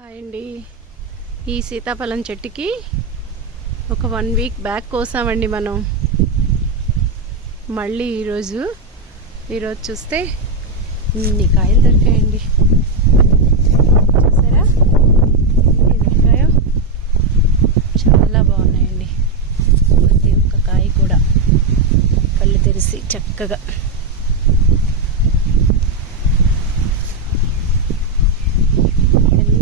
Hi అండి. ఈ సీతాఫలం చెట్టుకి ఒక 1 వీక్ బ్యాక్ కోసామండి మనం. మళ్ళీ ఈరోజు చూస్తే ఇన్ని కాయలు దొరికాయండి. చూసారా ఎన్ని దొరికాయో? చాలా బాగున్నాయండి. ప్రతి ఒక్క కాయ కూడా కళ్ళు తెరిసి చక్కగా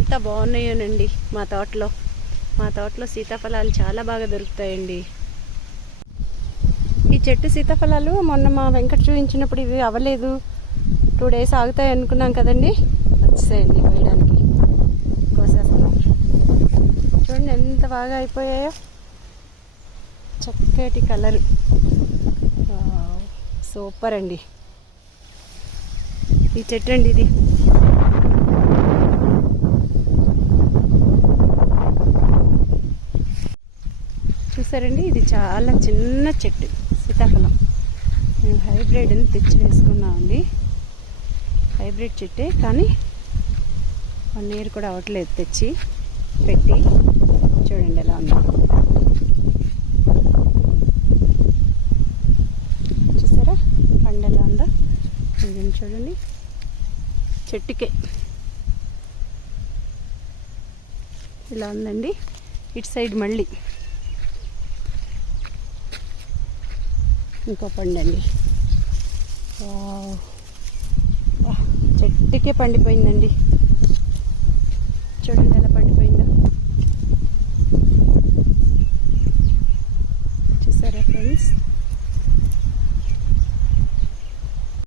ఎంత బాగున్నాయోనండి. మా తోటలో సీతాఫలాలు చాలా బాగా దొరుకుతాయండి. ఈ చెట్టు సీతాఫలాలు మొన్న మా వెంకట చూపించినప్పుడు ఇవి అవ్వలేదు, 2 days ఆగుతాయి అనుకున్నాం కదండి. వచ్చేసాయండి కోయడానికి. కోసేస్తున్నాం. చూడండి ఎంత బాగా అయిపోయాయో. చక్కటి కలరు, సూపర్ అండి. ఈ చెట్టు అండి ఇది. చూసారండి, ఇది చాలా చిన్న చెట్టు సీతాఫలం. మేము హైబ్రిడ్ అని తెచ్చి వేసుకున్నామండి. హైబ్రిడ్ చెట్టే, కానీ 1 year కూడా అవ్వట్లేదు తెచ్చి పెట్టి. చూడండి ఎలా ఉందో. చూసారా పండు ఎలా ఉందో? ఇది చూడండి, చెట్టుకే ఇలా ఉందండి. ఇటు సైడ్ మళ్ళీ ఇంకో పండు అండి. చెట్టుకే పండిపోయిందండి.